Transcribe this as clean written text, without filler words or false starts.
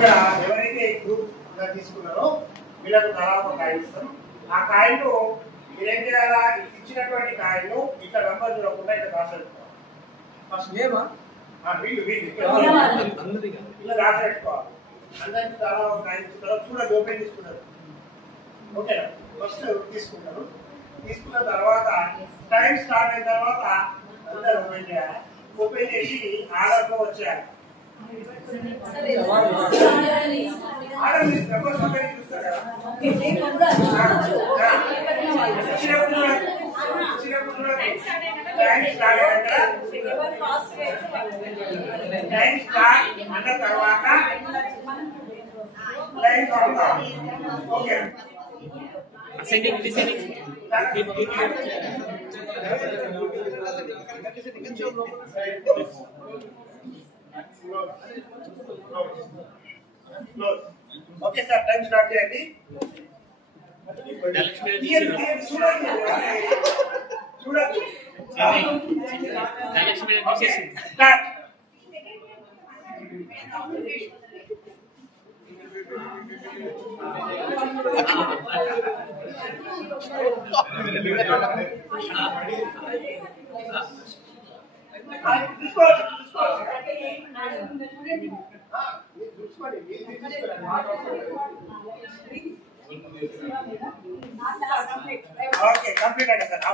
ఇక్కడ ఎవరైతే గ్రూప్ తీసుకున్నారో వీళ్ళకు దాదాపు ఒక కాయిన్ ఇస్తాం. ఆ కాయిన్ మీరేం చేయాలా? ఇచ్చినటువంటి కాయిన్ ఇక్కడ నంబర్ చూడకుండా ఇక్కడ రాసేట్టుకోవాలి. ఫస్ట్ నేమా వీళ్ళు ఇలా రాసేట్టుకోవాలి. అందరికి దాదాపు ఒక కాయిన్ ఇస్తారు. చూడండి, ఓపెన్ తీసుకున్నారు. ఓకేనా? ఫస్ట్ తీసుకుంటారు. తీసుకున్న తర్వాత టైం స్టార్ట్ అయిన తర్వాత అందరూ ఓపెన్ చేయాలి. ఓపెన్ చేసి ఆర్డర్ లో వచ్చేయాలి. ఆర్డర్ మీరు మెంబర్స్ అందరికీ చూస్తారు కదా. టైం స్టార్ట్ అన్న తర్వాత line okay. Ascending, descending. Okay sir, time start చేయండి. చూడండి స్టార్ట్. ఓకే, కంప్లీట్ అయ్యింది సార్.